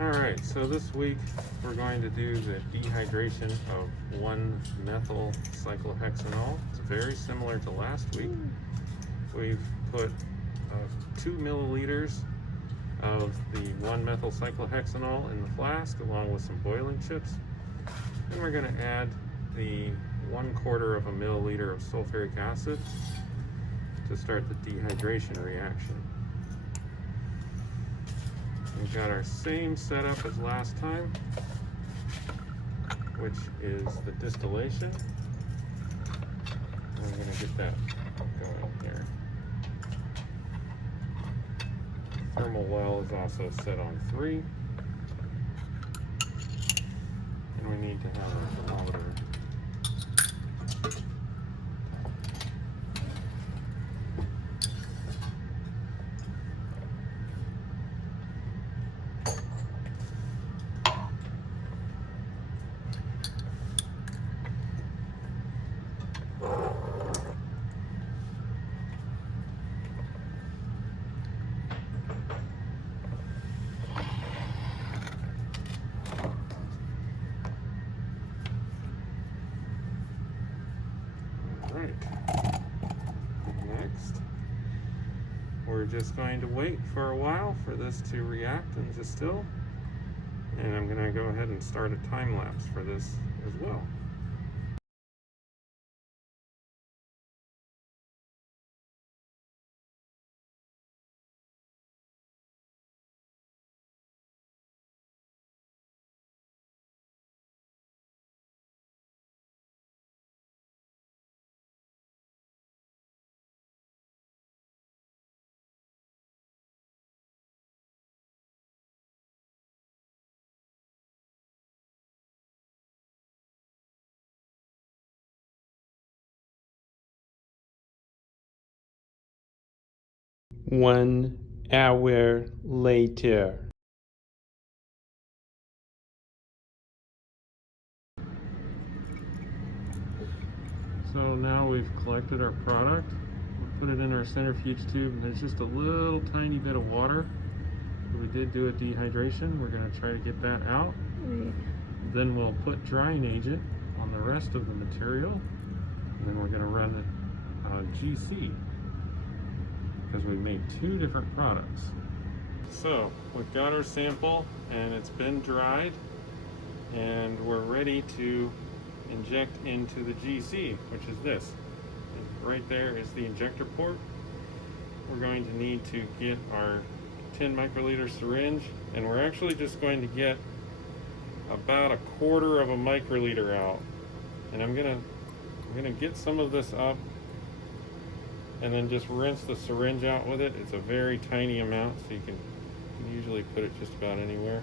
Alright, so this week we're going to do the dehydration of 1-methyl cyclohexanol. It's very similar to last week. We've put 2 milliliters of the 1-methyl cyclohexanol in the flask along with some boiling chips. Then we're going to add the 1/4 of a milliliter of sulfuric acid to start the dehydration reaction. We've got our same setup as last time, which is the distillation. I'm going to get that going here. Thermal well is also set on 3. And we need to have a thermometer. Next, we're just going to wait for a while for this to react and distill. And I'm going to go ahead and start a time lapse for this as well. One hour later. So now we've collected our product, we'll put it in our centrifuge tube, and there's just a little tiny bit of water. We did do a dehydration, we're going to try to get that out. Then we'll put drying agent on the rest of the material, and then we're going to run it on GC, because we made 2 different products. So we've got our sample and it's been dried, and we're ready to inject into the GC, which is this. And right there is the injector port. We're going to need to get our 10 microliter syringe, and we're actually just going to get about 1/4 of a microliter out. And I'm gonna get some of this up and then just rinse the syringe out with it. It's a very tiny amount, so you can usually put it just about anywhere.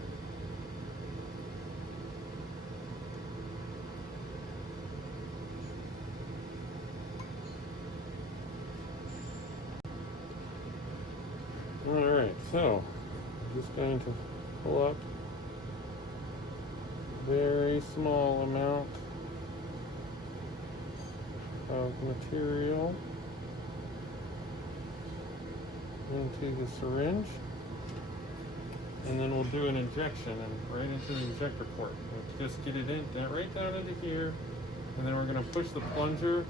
Alright, so I'm just going to pull up a very small amount of material into the syringe, and then we'll do an injection and right into the injector port. We'll just get it in right down into here, and then we're going to push the plunger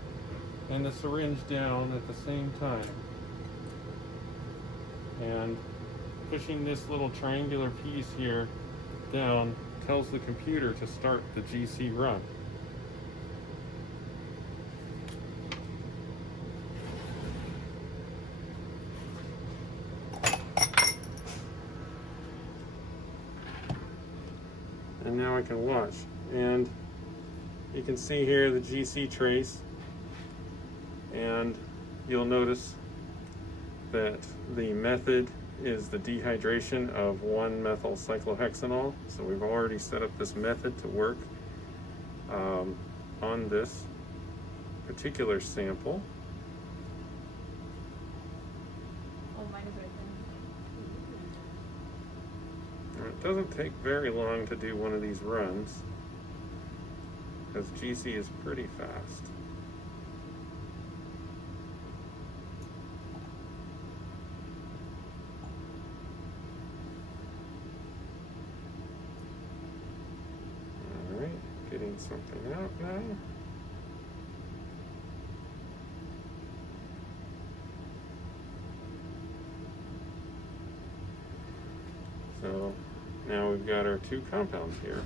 and the syringe down at the same time. And pushing this little triangular piece here down tells the computer to start the GC run. And now I can watch, and you can see here the GC trace, and you'll notice that the method is the dehydration of 1-methyl cyclohexanol. So we've already set up this method to work on this particular sample. Oh, mine is right there. It doesn't take very long to do one of these runs, because GC is pretty fast. something out now. So now we've got our two compounds here.